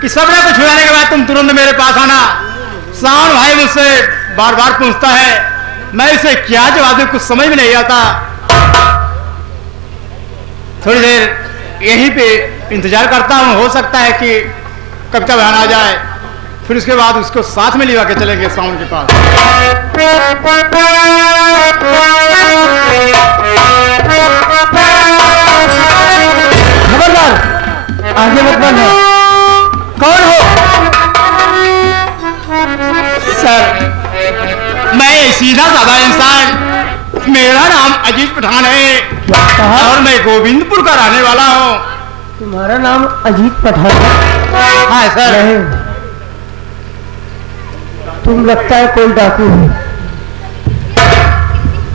कि सपने को छुड़ाने के बाद तुम तुरंत मेरे पास आना। सावन भाई मुझसे बार बार पूछता है, मैं इसे क्या जवाब दूं, कुछ समझ में नहीं आता। थोड़ी देर यहीं पे इंतजार करता हूँ, हो सकता है कि कविता बहन आ जाए, फिर उसके बाद उसको साथ में लिवा के चलेंगे सावन के पास। खबरदार, आगे मत बढ़ना। कौन हो? सर, मैं सीधा साधा इंसान, मेरा नाम अजीत पठान है और मैं गोविंदपुर का रहने वाला हूँ। तुम्हारा नाम अजीत पठान है? हाँ सर। नहीं, तुम लगता है कोई डाकू हो।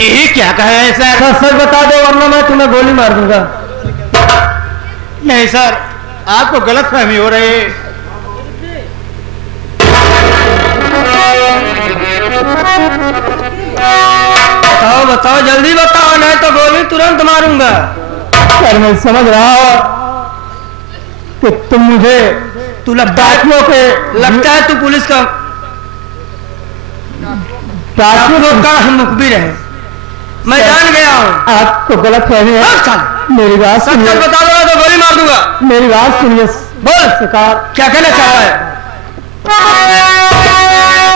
यही क्या कहे है सर? सच बता दो वरना मैं तुम्हें गोली मार दूंगा। नहीं सर, आपको गलत फहमी हो रही है। बताओ बताओ, जल्दी बताओ, नहीं तो गोली तुरंत मारूंगा। सर मैं समझ रहा हूँ कि तुम मुझे, तू लगता है तू पुलिस का डाकुओं का मुखबिर है। मैं जान गया हूँ। आपको गलत फहमी है। मेरी बात सुनिए। सच बता दो तो गोली मार दूंगा। मेरी बात सुनिए। बोल सरकार, क्या कहना चाहता है?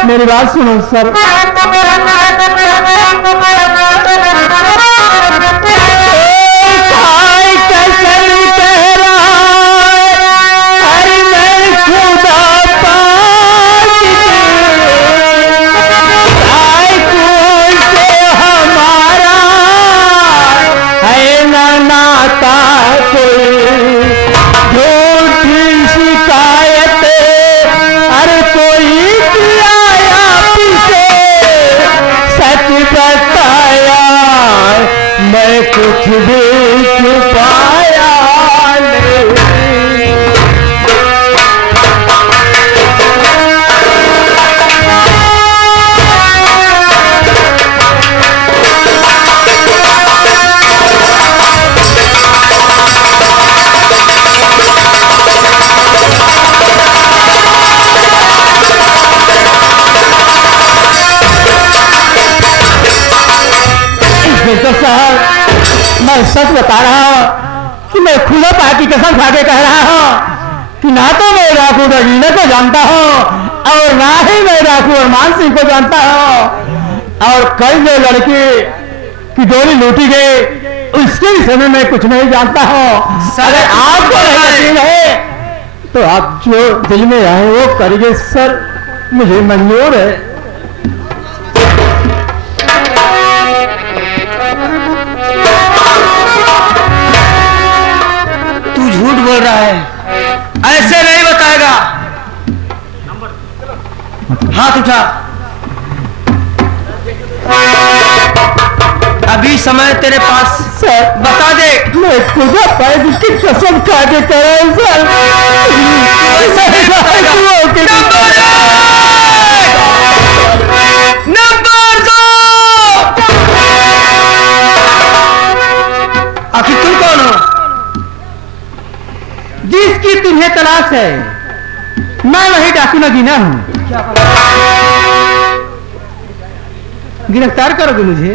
मेरी बात सुनो सर। कुछ भी छुपाया नहीं। तो साहब मैं सच बता रहा हूँ कि मैं खुदा पाक की कसम खा के कह रहा हूँ कि ना तो मैं डाकू रवीना को जानता हूँ और ना ही मैं डाकू अरमान सिंह को जानता हूँ। और कल जो लड़की की डोली लूटी गई उसके विषय में मैं कुछ नहीं जानता हूँ। अगर आपको यकीन है तो आप जो दिल में आए वो करिए सर, मुझे मंजूर है। झूठ बोल रहा है, ऐसे नहीं बताएगा। हाथ उठा। अभी समय तेरे पास सर, बता दे। मैं खुदा पाक की कसम खा के कह रहा हूं सर। नंबर 2। आखिर तुम कौन हो? जिसकी तुम्हें तलाश है मैं वही डाकू नगीना हूं। गिरफ्तार करोगे मुझे?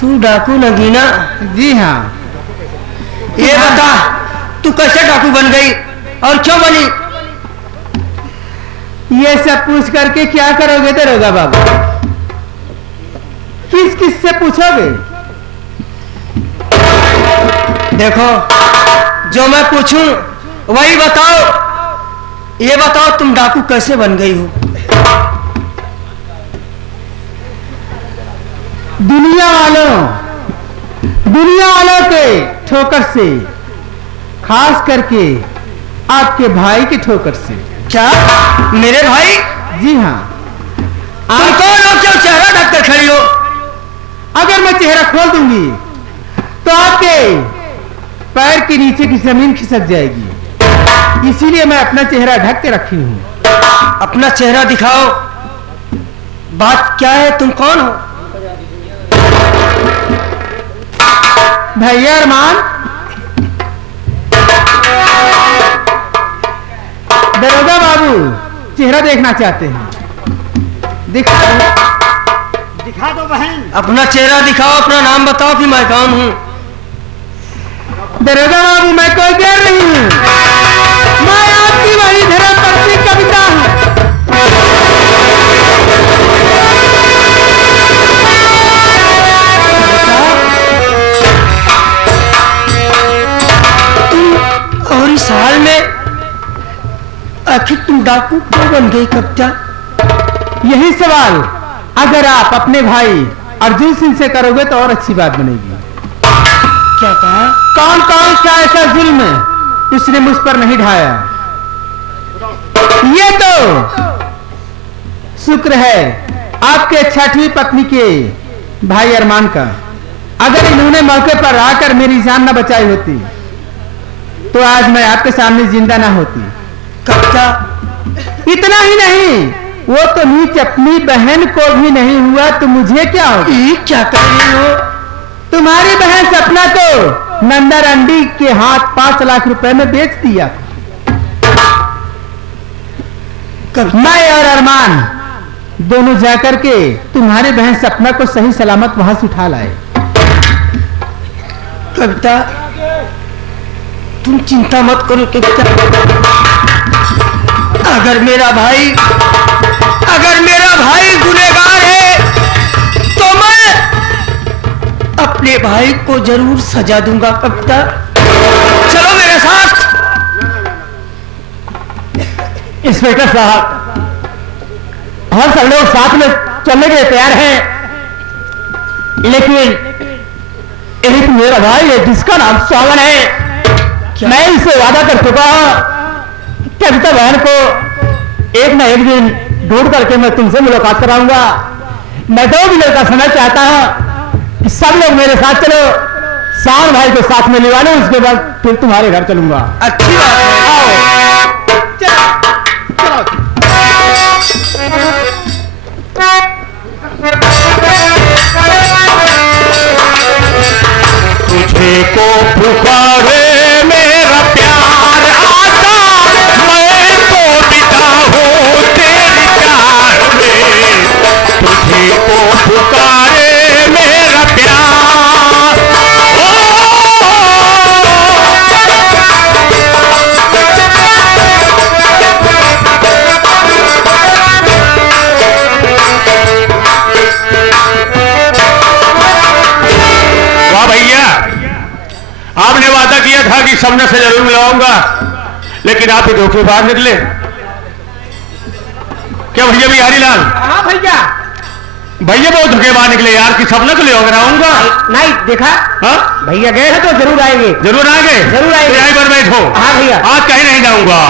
तू डाकू नगीना? जी हाँ। ये बता तू कैसे डाकू बन गई और क्यों बनी? ये सब पूछ करके क्या करोगे दरोगा बाबू? किस किस से पूछोगे? देखो जो मैं पूछूं वही बताओ। ये बताओ तुम डाकू कैसे बन गई हो? दुनिया वालों के ठोकर से, खास करके आपके भाई की ठोकर से। क्या मेरे भाई? जी हाँ। तुम कौन हो? क्यों चेहरा ढक कर खड़ी हो? अगर मैं चेहरा खोल दूंगी तो आपके पैर के नीचे की जमीन खिसक जाएगी, इसीलिए मैं अपना चेहरा ढक के रखी हूं। अपना चेहरा दिखाओ। बात क्या है? तुम कौन हो? भैया अरमान। दरोगा बाबू चेहरा देखना चाहते हैं, दिखा दो। दिखा दो बहन। अपना चेहरा दिखाओ, अपना नाम बताओ कि मैं कौन हूँ। दरोगा बाबू मैं कोई गैर नहीं हूँ, मैं आपकी वही धर्मपत्नी कविता हूँ। और इस हाल में आखिर तुम डाकू क्यों बन गई कविता? यही सवाल अगर आप अपने भाई अर्जुन सिंह से करोगे तो और अच्छी बात बनेगी। क्या कहा? कौन कौन सा ऐसा जुल्म उसने मुझ पर नहीं ढाया? ये तो शुक्र है आपके छठवीं पत्नी के भाई अरमान का। अगर इन्होंने मौके पर आकर मेरी जान न बचाई होती तो आज मैं आपके सामने जिंदा ना होती। कविता, इतना ही नहीं, वो तो नीच अपनी बहन को भी नहीं हुआ तो मुझे क्या होगा? ये क्या कर रही हो? तुम्हारी बहन सपना तो नंदा रंडी के हाथ 5 लाख रुपए में बेच दिया। मैं और अरमान दोनों जाकर के तुम्हारी बहन सपना को सही सलामत वहां से उठा लाए। कविता, तुम चिंता मत करो कविता। अगर मेरा भाई गुनहगार है तो मैं अपने भाई को जरूर सजा दूंगा। कविता, चलो मेरे साथ। इंस्पेक्टर साहब, हम सब लोग साथ में चलने के लिए तैयार हैं, लेकिन एक मेरा भाई है जिसका नाम सावन है। मैं इसे वादा कर चुका हूं कि कविता बहन को एक ना एक दिन ढूंढ करके मैं तुमसे मुलाकात कराऊंगा। मैं 2 मिनट का समय चाहता हूं कि सब लोग मेरे साथ चलो, सावन भाई को साथ में लिवा लो, उसके बाद फिर तुम्हारे घर चलूंगा। अच्छी बात है, आओ। तुझे को पुकारे मेरा प्यार आता, मैं तो पिता हूँ तेरी प्यार में। तुझे को पुकारे मेरा प्यार, वाह भैया, आपने वादा किया था कि सपना से जरूर मिलाऊंगा, लेकिन आप ही धोखेबाज निकले। क्या भैया बिहारी लाल? हाँ भैया। भैया बहुत धोखेबाज निकले यार, कि सपना को ले आऊंगा। नहीं देखा, हाँ भैया गए हैं तो जरूर आएंगे। जरूर आएंगे, जरूर आएंगे। यहीं पर बैठो। हाँ भैया। आज कहीं नहीं जाऊंगा।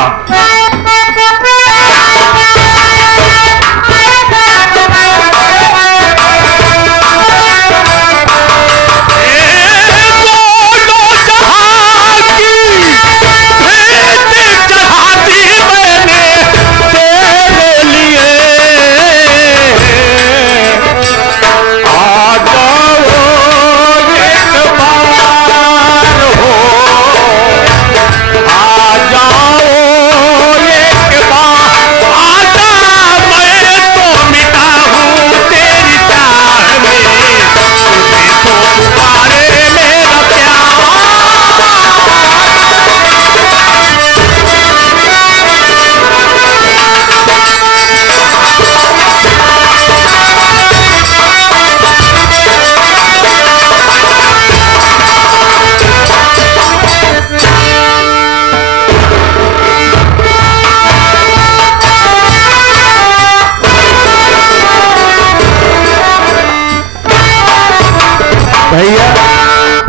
भैया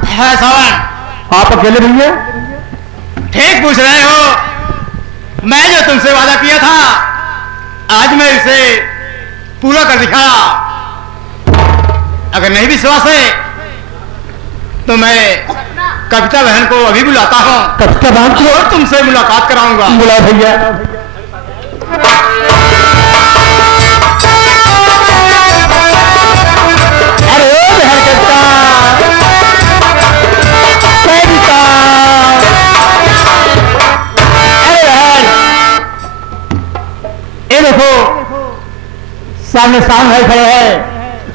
है सावन, आप अकेले भैया? ठीक पूछ रहे हो। मैं जो तुमसे वादा किया था आज मैं इसे पूरा कर दिखाया। अगर नहीं विश्वास है तो मैं कविता बहन को अभी बुलाता हूँ। कविता बहन को? और तुमसे मुलाकात कराऊंगा। बुला भैया। अरे ओ बहन कविता, कविता, अरे बहन सामने भाई खड़े हैं,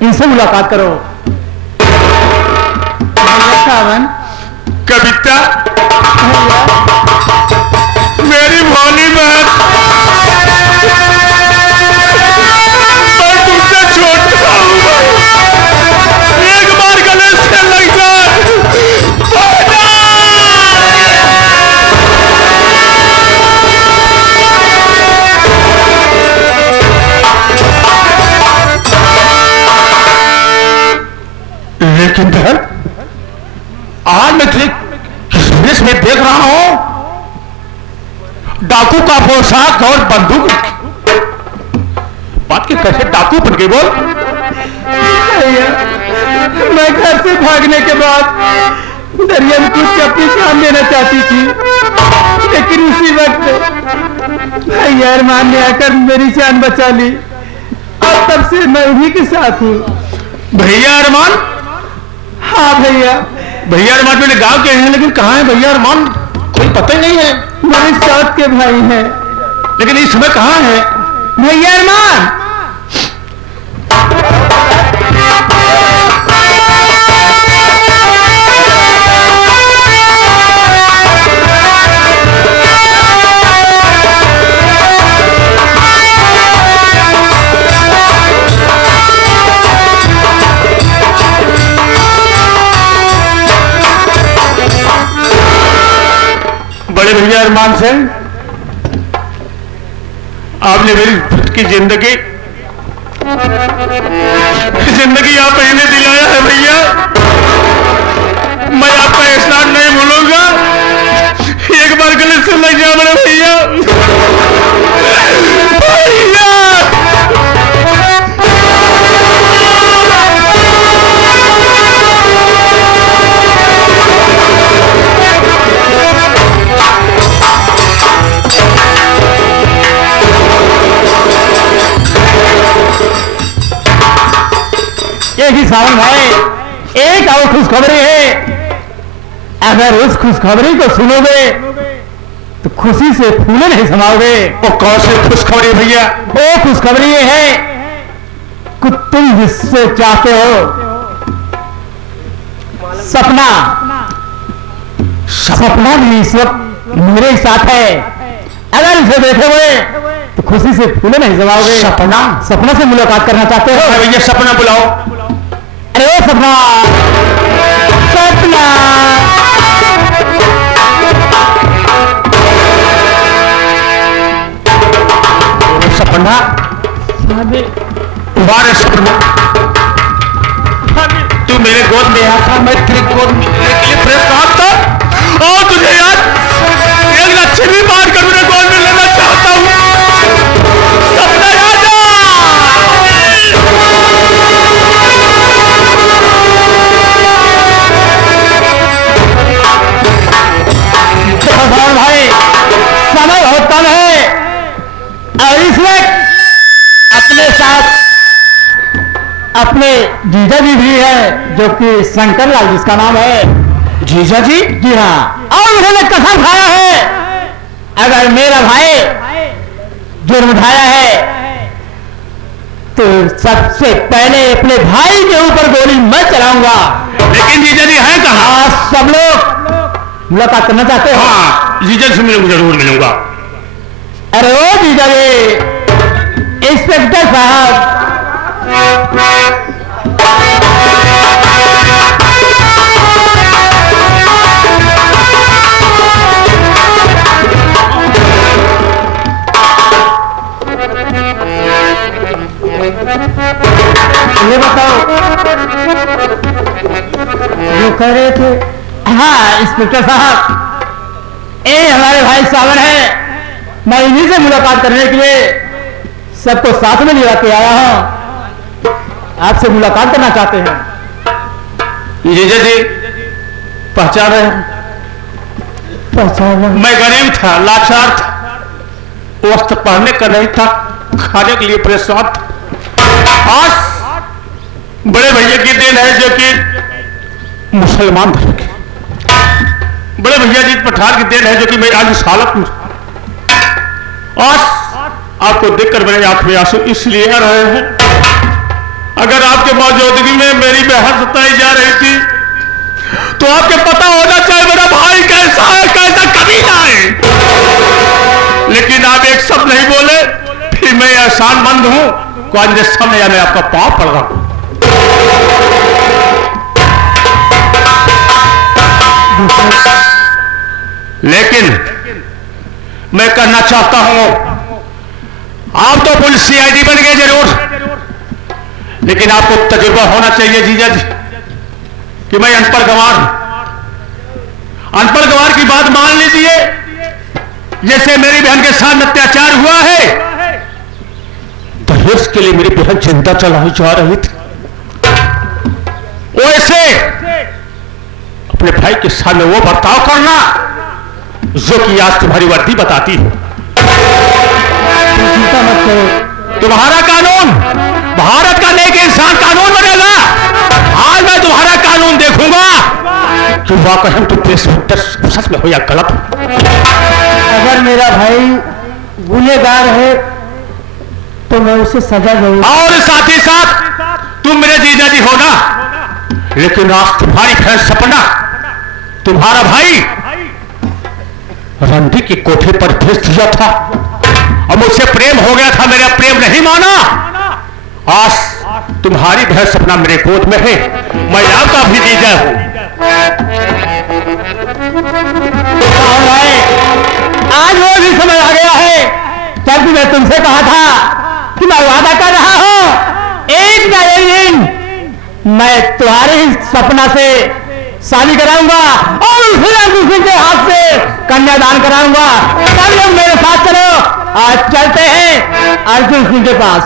इनसे मुलाकात करो। सावन, कविता, मेरी भोली बहन, मैं तुमसे छोटा हूँ, एक बार गले से लग जाए। लेकिन बहन, आज मैं तुझे किस में देख रहा हूं, डाकू का पोशाक और बंदूक। बात के कैसे डाकू बन गए बोल? मैं घर से भागने के बाद दरिया में कूद के अपनी जान लेना चाहती थी, लेकिन उसी वक्त भैया अरमान ने आकर मेरी जान बचा ली और तब से मैं उन्हीं के साथ हूँ। भैया अरमान? हाँ भैया। भैया अरमान मेरे गांव के हैं, लेकिन कहाँ है भैया अरमान? कोई पता ही नहीं है। मेरे साथ के भाई हैं, लेकिन इस समय कहाँ है भैया अरमान? बड़े भैया अरमान से आपने मेरी खुद की जिंदगी आप पहले दिलाया है भैया। मैं आपका एहसान नहीं भूलूंगा। एक बार गले से लग जा बड़े भैया। ही सावन भाई, एक और खुशखबरी है। अगर उस खुशखबरी को सुनोगे तो खुशी से फूले नहीं समाओगे। वो कौन सी खुशखबरी भैया? वो खुशखबरी ये है कि तुम जिससे चाहते हो सपना भी इस वक्त मेरे साथ है। अगर उसे देखोगे तो खुशी से फूले नहीं समाओगे। सपना से मुलाकात करना चाहते हो? भैया सपना बुलाओ। अरे ओ सपना, सपना सपना, तुम्हारे सपना, तू मेरे गोद में आया था, मैं तेरे गोद में लेने के लिए परेशान था, और तुझे याद एक लक्ष्मी मार कर मेरे गोद में लेना चाहता हूँ। सपना याद भाई, समय बहुत कम है और इस वक्त अपने साथ अपने जीजा जी भी है, जो कि शंकर लाल जिसका नाम है। जीजा जी? जी हाँ, और उन्होंने कसम खाया है अगर मेरा भाई जुर्म उठाया है तो सबसे पहले अपने भाई के ऊपर गोली मैं चलाऊंगा। लेकिन जीजा जी है कहाँ? सब लोग मुलाकात करना चाहते हो? हाँ, जीजा से मिलूंगा, जरूर मिलूंगा। अरे ओ जीजा जी, इंस्पेक्टर साहब, ये बताओ जो कह रहे थे। हाँ इंस्पेक्टर साहब, ये हमारे भाई सावन है, मैं इन्हीं से मुलाकात करने के लिए सबको साथ में लिया के आया हूं। आपसे मुलाकात करना चाहते हैं। जीजा जी पहचान रहे हैं? पहचान? मैं गरीब था, लाचार था, वस्त्र पहनने का नहीं था, खाने के लिए परेशान था। आज बड़े भैया की देन है जो कि मुसलमान धर्म के, बड़े भैया जी पठान की देन है जो कि मैं आज इस हालत में। आज आपको देखकर मेरे आंख में आंसू इसलिए आ रहे हैं आपके मौजूदगी में मेरी बहन सताई जा रही थी, तो आपके पता होना चाहिए मेरा भाई कैसा है, कैसा कमीना है। लेकिन आप एक शब्द नहीं बोले, फिर मैं एहसानमंद हूं को आज सामने मैं आपका पांव पड़ रहा हूं। लेकिन मैं कहना चाहता हूं, आप तो पुलिस सीआईडी बन गए जरूर, लेकिन आपको तजुर्बा होना चाहिए जीजा जी कि मैं अनपढ़ गंवार हूं। अनपढ़ गंवार की बात मान लीजिए, जैसे मेरी बहन के साथ अत्याचार हुआ है, दहेज के लिए मेरी बहन चिंता चलाई जा रही थी, वैसे अपने भाई के सामने वो बर्ताव करना जो कि आज तुम्हारी वर्दी बताती है। चिंता मत करो, तुम्हारा कानून भारत का नेक इंसान कानून बनेगा। आज मैं तुम्हारा कानून देखूंगा कि वाकई हम तुम सच में हो या गलत। अगर मेरा भाई गुनहगार है तो मैं उसे सजा दूंगा। और साथ ही साथ तुम मेरे जीजा जी हो ना, लेकिन आज तुम्हारी बहन सपना, तुम्हारा भाई रंडी की कोठे पर भेज दिया था और मुझसे प्रेम हो गया था, मेरा प्रेम नहीं माना। आज तुम्हारी बहन सपना मेरे गोद में है, मैं आपका भी जीजा हूं। आज वो भी समझ आ गया है, तब भी मैं तुमसे कहा था कि मैं वादा कर रहा हूं एक ना एक दिन मैं तुम्हारे ही सपना से शादी कराऊंगा और फिर दूसरे के हाथ से कन्यादान कराऊंगा। तब लोग मेरे साथ चलो, आज चलते हैं अर्जुन सिंह के पास।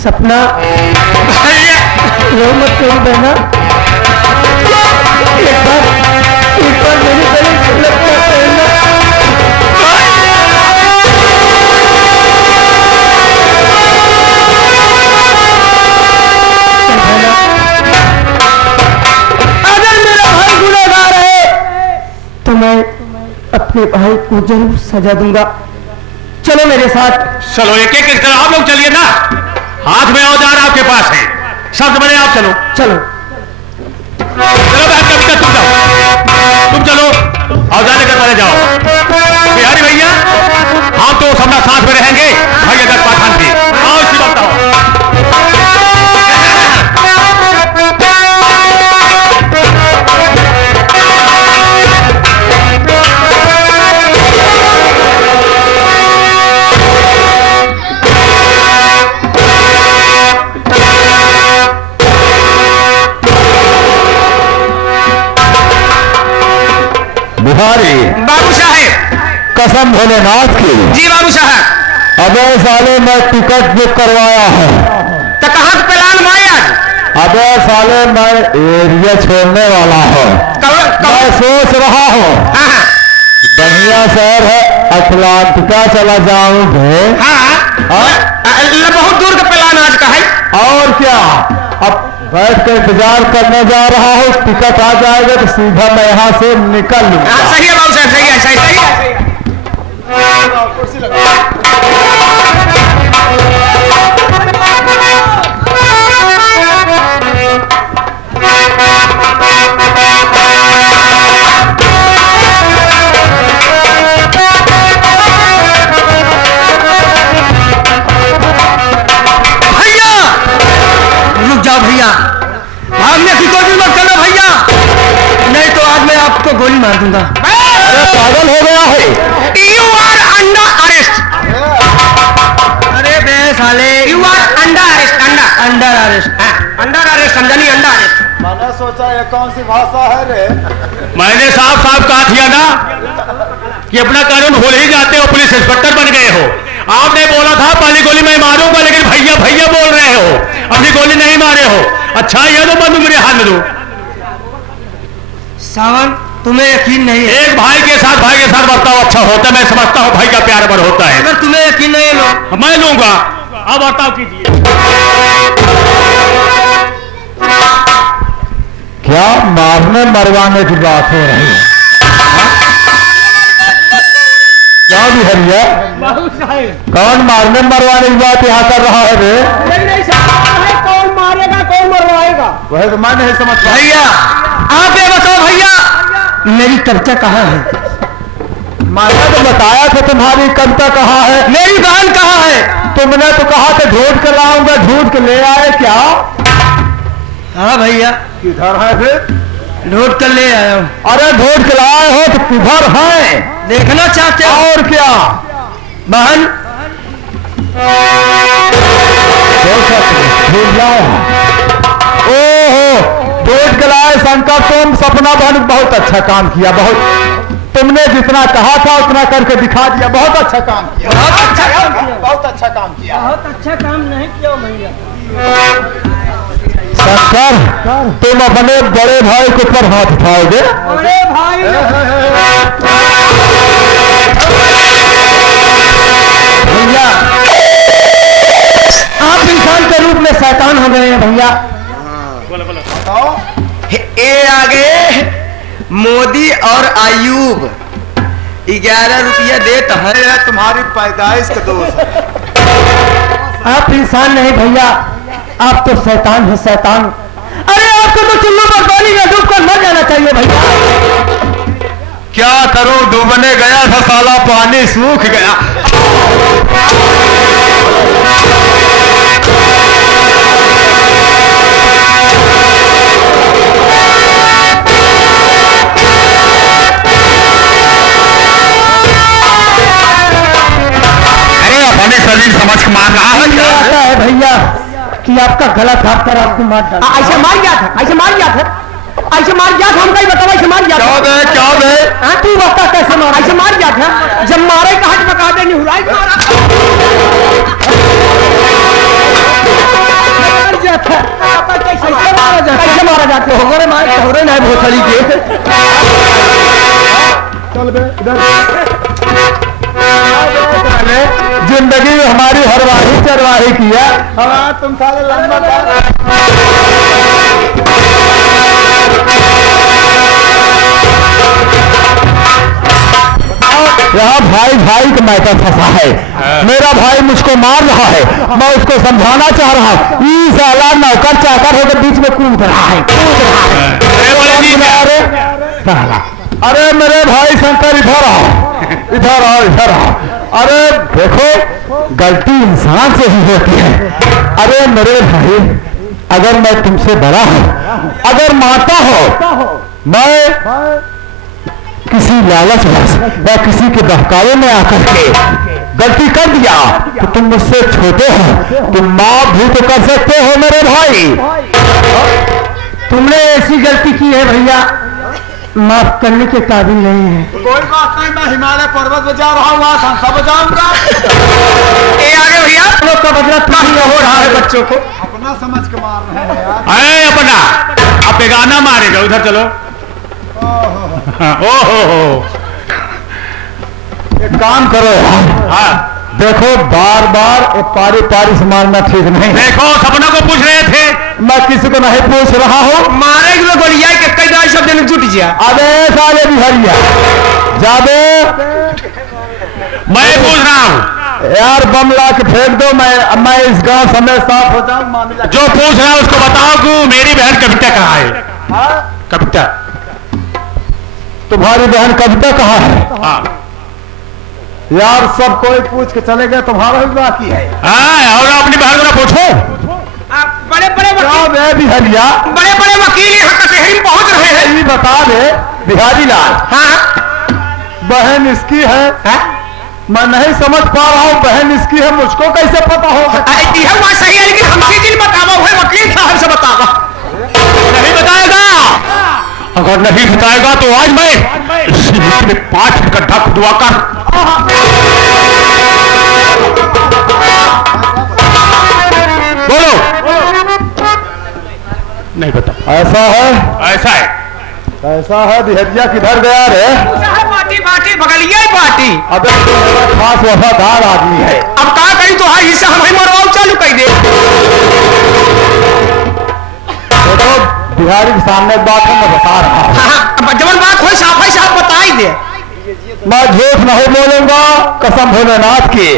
सपना रो मत करो बहना, एक बार मेरी गले से लगता पहनना। अगर मेरा भाई गुनहगार है तो मैं अपने भाई को जरूर सजा दूंगा। चलो मेरे साथ। चलो एक एक करके आप लोग चलिए ना, हाथ में औजार आपके पास है, शब्द बने आप चलो। चलो चलो बहन कविता तुम जाओ, तुम चलो औजार लेकर पहले जाओ। बिहारी भैया हम तो सबना साथ में रहेंगे, भाई अगर पाठान भी आओ इसी बात आओ। बिहारी बाबू साहेब। कसम भोलेनाथ की। जी बाबू साहब। अबे साले मैं टिकट बुक करवाया है। तो कहाँ से प्लान माया? अबे साले मैं एरिया छोड़ने वाला हूँ। मैं सोच रहा हूँ बढ़िया शहर है अटलांटिका चला जाऊँ। बहुत दूर का प्लान आज का है। और क्या, अब बैठ कर इंतजार करने जा रहा हूँ, टिकट आ जाएगा तो सीधा मैं यहाँ से निकल लूंगा। सही है बाबू साहब, सही है, सही है। भैया भागने की कोशिश मत करना भैया, नहीं तो आज मैं आपको गोली मार दूंगा। अरे पागल हो गया है। You are under arrest. अरे बे साले, you are under arrest. Under arrest, under arrest समझनी, अंडर अरेस्ट। मैंने सोचा ये कौन सी भाषा है रे। मैंने साफ साफ कहा था ना कि अपना कानून भूल ही जाते हो, पुलिस इंस्पेक्टर बन गए हो। आपने बोला था पहली गोली मैं मारूंगा, लेकिन भैया भैया बोल रहे हो, अभी गोली नहीं मारे हो। अच्छा ये तो बंदूक मेरे हाथ में दो। सावन तुम्हें यकीन नहीं है? एक भाई के साथ बर्ताव अच्छा होता है, मैं समझता हूँ भाई का प्यार बड़ होता है। अगर तुम्हें यकीन नहीं है लो, मैं लूंगा। अब बर्ताव कीजिए। क्या मारने मरवाने की बात हो रही है? क्या बिहरिया? कौन मारने मरवाने की बात यहाँ कर रहा है रे? कौन मारेगा कौन मरवाएगा वह तो मैं नहीं समझ पाया। भैया आप ये बताओ भैया, मेरी कविता कहाँ है? मैंने तो बताया था तुम्हारी कविता कहाँ है। मेरी बहन कहाँ है? तुमने तो कहा था ढूंढ के लाऊंगा, ढूंढ के ले आए क्या? हाँ भैया किधर है फिर? ढूंढ कर ले आया हूँ। अरे ढूंढ के लाए हो तो किधर है? देखना चाहते हो? और क्या? बहन ढूंढ लाओ। ओहो, ढूंढ के लाए शंकर, तुम सपना बहन बहुत अच्छा काम किया। बहुत तुमने जितना कहा था उतना करके दिखा दिया। बहुत अच्छा काम किया, बहुत अच्छा काम किया। बहुत अच्छा काम किया। बहुत अच्छा काम नहीं किया भैया। शंकर, तुम अपने बड़े भाई के ऊपर हाथ उठाओगे? अरे भाई भैया आप इंसान के रूप में शैतान हो गए हैं भैया। ये आ गए मोदी और आयूब, 11 रुपया देता है। तुम्हारी पैदाइश का दोष है। आप इंसान नहीं भैया, आप तो शैतान है, शैतान। अरे आपको तो चुल्लू पर पानी में डूब कर मर जाना चाहिए भैया। क्या करूं, डूबने गया था साला, पानी सूख गया। अरे अपने शरीर समझ के मार रहा है क्या? आता है भैया कि आपका गला काट कर आपको मार डाला। ऐसे मार गया था, ऐसे मार गया था, ऐसे मार गया था। हमको ही बताओ, ऐसे मार गया था। क्या दे? हाँ तू बता कैसे मारा? ऐसे मार गया था। जब मारे का हाथ पका दे, निहुराई मारा। मार गया था। कैसे मारा जाता है? होरे मारे होरे नहीं बहुत सारी के। चल बे इधर। जिंदगी में हमारी हरवाही चरवाही किया। हाँ तुम साले लंबा यहाँ भाई भाई का मैटर फंसा है। मेरा भाई मुझको मार रहा है, मैं उसको समझाना चाह रहा हूँ। ये साला नौकर चाकर होकर बीच में कूद रहा है, अरे साला। अरे मेरे भाई शंकर इधर आओ, इधर आओ, इधर आओ। अरे देखो, गलती इंसान से ही होती है। अरे मेरे भाई, अगर मैं तुमसे बड़ा हूं, अगर माता हो, मैं किसी लालच वश या किसी के बहकावे में आकर के गलती कर दिया तो तुम मुझसे छोटे हो, तुम माफ भी तो कर सकते हो मेरे भाई। तुमने ऐसी गलती की है भैया, माफ करने के काबिल नहीं है। कोई बात नहीं, मैं हिमालय पर्वत में जा रहा हूँ, वहां संसा बजाऊंगा। ये आगे भैया, हम लोग का बदला तुम हो रहा है बच्चों को। अपना समझ के मार रहे हैं यार। अरे अपना अब बेगाना मारेगा, उधर चलो। ओहो, एक काम करो, हाँ देखो बार बार पारी पारी से मारना ठीक नहीं। देखो, सपना को पूछ रहे थे। मैं किसी को नहीं पूछ रहा हूँ। मारे के गोलियां के कई दाई सब जन जुट गया। अबे साले बिहरिया, जाबे मैं पूछ रहा हूँ। यार बम ला के फेंक दो, मैं इस गांव समय साफ हो जाऊं। मामला जो पूछ रहा है उसको बताओ कि मेरी बहन कविता कहाँ है? कविता, तुम्हारी बहन कविता कहाँ है? हाँ यार सब कोई पूछ के चले गए, तुम्हारा ही बाकी है। हाँ, और अपनी बहन को ना पूछो। बड़े बड़े क्या बे बिहरिया, बड़े बड़े वकील यहाँ कचहरी में पहुंच रहे हैं। ये बता दे बिहारी लाल, हाँ बहन इसकी है? मैं नहीं समझ पा रहा हूँ, बहन इसकी है, मुझको कैसे पता होगा? यह बात सही है, लेकिन हमसे जिन बतावा हुए वकील साहब से बतावा। नहीं बताएगा, अगर नहीं बताएगा तो आज मैं इसी मिट्टी में 5 गड्ढा खुदवा कर बोलो। नहीं बता। ऐसा है, ऐसा है। ऐसा है। बिहरिया किधर गया रे? पार्टी पार्टी बगलिया ही पार्टी। अबे तो मेरा खास वफादार आदमी है। अब कहा कहीं तो हर हिस्सा हमें मरवाओ चालू कर दे। देखो बिहारी के सामने एक बात है, मैं बता रहा हूँ। हाँ, जब बात हो साफ है साफ बता ही दे। मैं झूठ नहीं बोलूंगा, कसम भोलेनाथ की।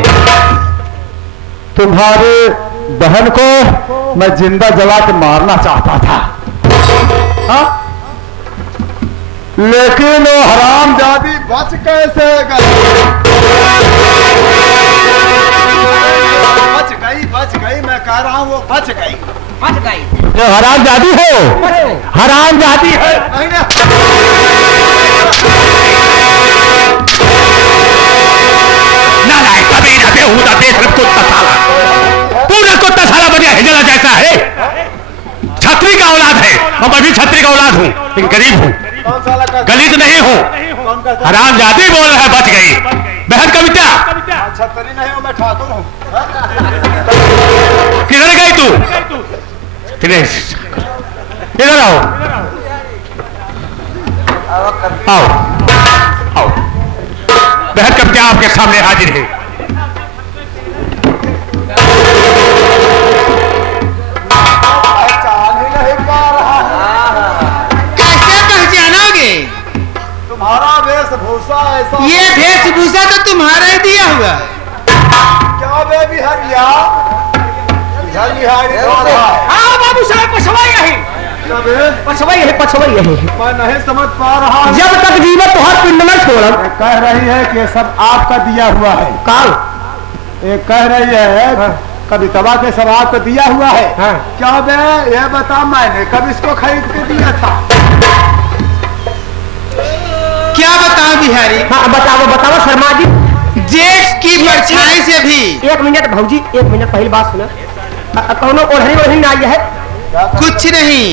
तुम्हारे बहन को मैं जिंदा जला के मारना चाहता था, हाँ? लेकिन वो हरामजादी बच कैसे गई? बच गई, मैं कह रहा हूँ वो बच गई। जो हरामजादी हो, हरामजादी है। नालायक कमीना बेहुदा बेशरम कुत्ता साला, पूरा कुत्ता साला बढ़िया हिजला जैसा है। छतरी का औलाद है और मैं भी छतरी का औलाद हूँ, लेकिन गरीब हूँ, गलीज नहीं हूँ। हरामजादी बोल रहा है बच गई। बहन कविता छतरी नहीं हूँ, मैं ठाकुर हूँ। किधर गई तू? इधर आओ, आओ आओ। बहन कविता आपके सामने हाजिर है। तुम्हारा वेशभूषा ऐसा, ये वेशभूषा तो तुम्हारा ही दिया हुआ। क्या बेबी हरिया? हाँ बाबू साहब, पछवाई यही, पछवाई यही। मैं नहीं समझ पा रहा। जब तक जीवन तो हर पिंड में छोड़म। कह रही है कि सब आपका दिया हुआ है। काल एक कह रही है कवितवा के सब आपको दिया हुआ है। हाँ। क्या बे ये बता, मैंने कब इसको खरीद के दिया था? क्या बताओ बिहारी? हाँ बताओ शर्मा जी। जेठ की परछाई से भी। एक मिनट भौजी, एक मिनट, पहली बात सुना। कौनो ओढ़नी ना आई है? कुछ नहीं,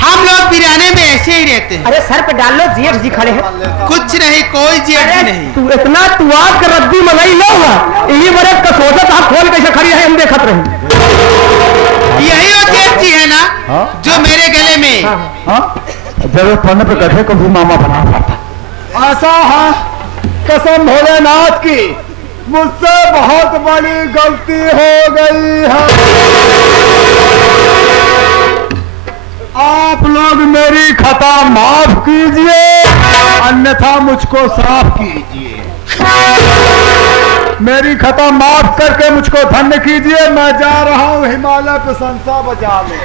हम लोग बिराने में ऐसे ही रहते हैं। अरे सर पे डाल लो, जेठ जी खड़े हैं। कुछ नहीं, कोई जेठ जी नहीं। तू इतना तुआज कर रद्दी मनई न हुआ, यही बड़े का सोचत आप खोल कैसे खड़ी है, हम देखत रहे। यही वो जेठ जी है ना, जो मेरे गले में। जरूरत पड़ने पर गधे को भी मामा बना पाता। ऐसा है, कसम भोलेनाथ की, मुझसे बहुत बड़ी गलती हो गई है। आप लोग मेरी खता माफ कीजिए, अन्यथा मुझको साफ कीजिए। मेरी खता माफ करके मुझको धन्य कीजिए। मैं जा रहा हूँ हिमालय प्रशंसा बजाने।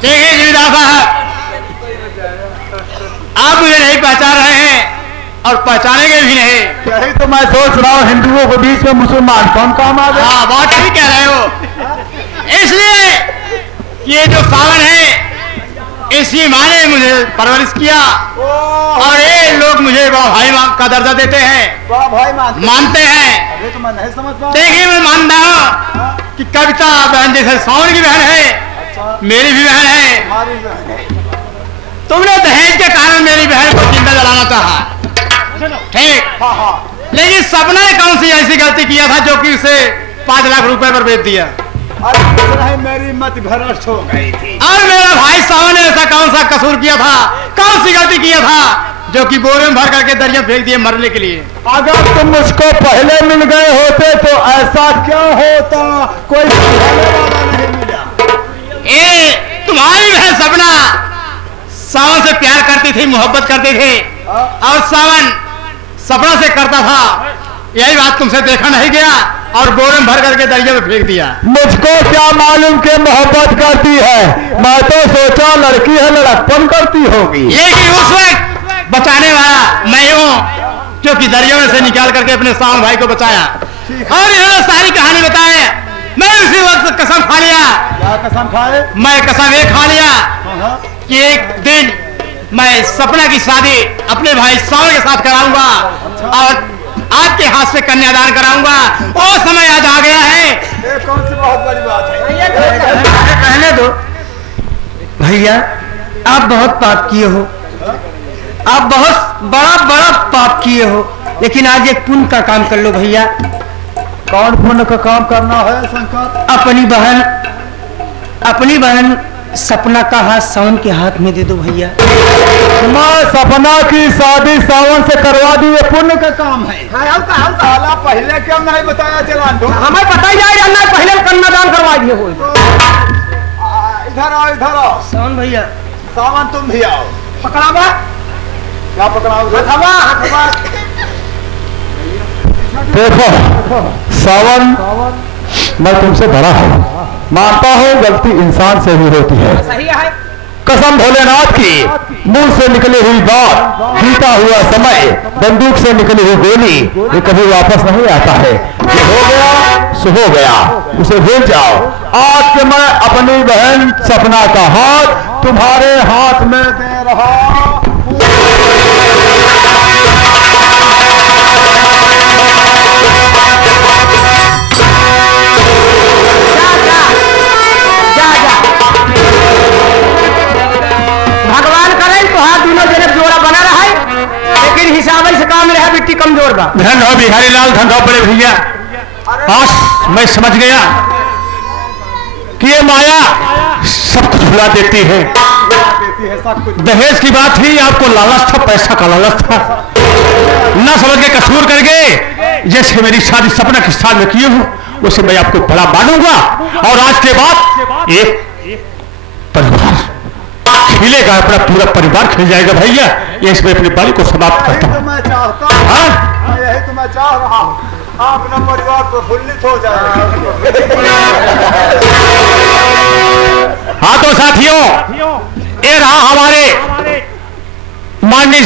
देखिए जिमीदार साहब, आप मुझे नहीं पहचान रहे हैं और पहचानेंगे भी नहीं। यही तो मैं सोच रहा हूँ, हिंदुओं के बीच में मुसलमान कौन काम आ गए? हाँ, बात ठीक कह रहे हो। इसलिए ये जो सावन है, इसी माँ ने मुझे परवरिश किया और ये लोग मुझे बड़ा भाई का दर्जा देते हैं, वाह भाई मानते हैं। अरे तो मैं नहीं समझ पा। देखिए मैं मानता हूँ कि कविता बहन जैसे सावन की बहन है, मेरी भी बहन है। तुमने दहेज के कारण मेरी बहन को जिंदा जलाना चाहा, ठीक? लेकिन सपना ने कौन सी ऐसी गलती किया था जो कि उसे 5 लाख रुपए पर बेच दिया? अरे मेरी मत भ्रष्ट हो गई थी। और मेरा भाई सावन ने ऐसा कौन सा कसूर किया था, कौन सी गलती किया था जो कि बोरे में भर करके दरिया फेंक दिए मरने के लिए? अगर तुम मुझको पहले मिल गए होते तो ऐसा क्या होता? कोई नहीं मिला। ए तुम्हारी बहन सपना सावन से प्यार करती थी, मोहब्बत करती थी और सावन सपना से करता था। यही बात तुमसे देखा नहीं गया और बोरे में भर करके दरिया में फेंक दिया। मुझको क्या मालूम कि मोहब्बत करती है? मैं तो सोचा लड़की है, लड़कपन करती होगी। लेकिन उस वक्त बचाने वाला मैं हूँ, जो कि दरिया में से निकाल करके अपने सावन भाई को बचाया और इन्होंने सारी कहानी बताए। मैं उसी वक्त कसम खा लिया। क्या कसम खाए? मैं कसम ये खा लिया कि एक दिन मैं सपना की शादी अपने भाई सावन के साथ कराऊंगा और आपके हाथ से कन्यादान कराऊंगा। वो समय आज आ गया है। ये कौन सी बहुत बड़ी बात है? कहने दो भैया, आप बहुत पाप किए हो, आप बहुत बड़ा पाप किए हो, लेकिन आज एक पुण्य का काम कर लो भैया। कौन पुण्य का काम करना है शंकर? अपनी बहन सपना का हाथ सावन के हाथ में दे दो भैया। मैं सपना की शादी सावन से करवा दी, ये पुण्य का काम है। साला पहले क्यों नहीं बताया? चलान दो। हमें पता ही जाए ना, पहले कन्यादान करवा दिए हो। इधर आओ, इधर आओ। सावन भैया, सावन तुम भी आओ। पकड़ावा क्या पकड़ा उसे? देखो सावन, मैं तुमसे बड़ा हूँ, मानता हूँ गलती इंसान से भी होती है। सही है। कसम भोलेनाथ की, मुंह से निकली हुई बात, बीता हुआ समय, बंदूक से निकली हुई गोली, ये कभी वापस नहीं आता है। ये हो गया सो हो गया, उसे भूल जाओ। आज से मैं अपनी बहन सपना का हाथ तुम्हारे हाथ में दे रहा हूं। भगवान करे तो हाथ दोनों जने जोड़ा बना रहा है, लेकिन हिसाब से काम रहा, बिट्टी कमजोर बा। धन हो बिहारी लाल, धन हो बड़े भैया। आज मैं समझ गया कि ये माया सब कुछ भुला देती है। दहेज की बात ही आपको लालच था, पैसा का लालच था, ना समझ के कसूर कर गए। जैसे मेरी शादी सपना के साथ में की हूं, उसे मैं आपको बड़ा मानूंगा, और आज के बाद एक परिवार खिलेगा, अपना पूरा परिवार खिल जाएगा भैया। ये इसमें अपनी बारी को समाप्त करता हूं। मैं चाहता हूं, हाँ? यही तो मैं चाह रहा हूं, अपना परिवार प्रफुल्लित हो जाए। हाँ तो साथियों, ये रहा हमारे माननीय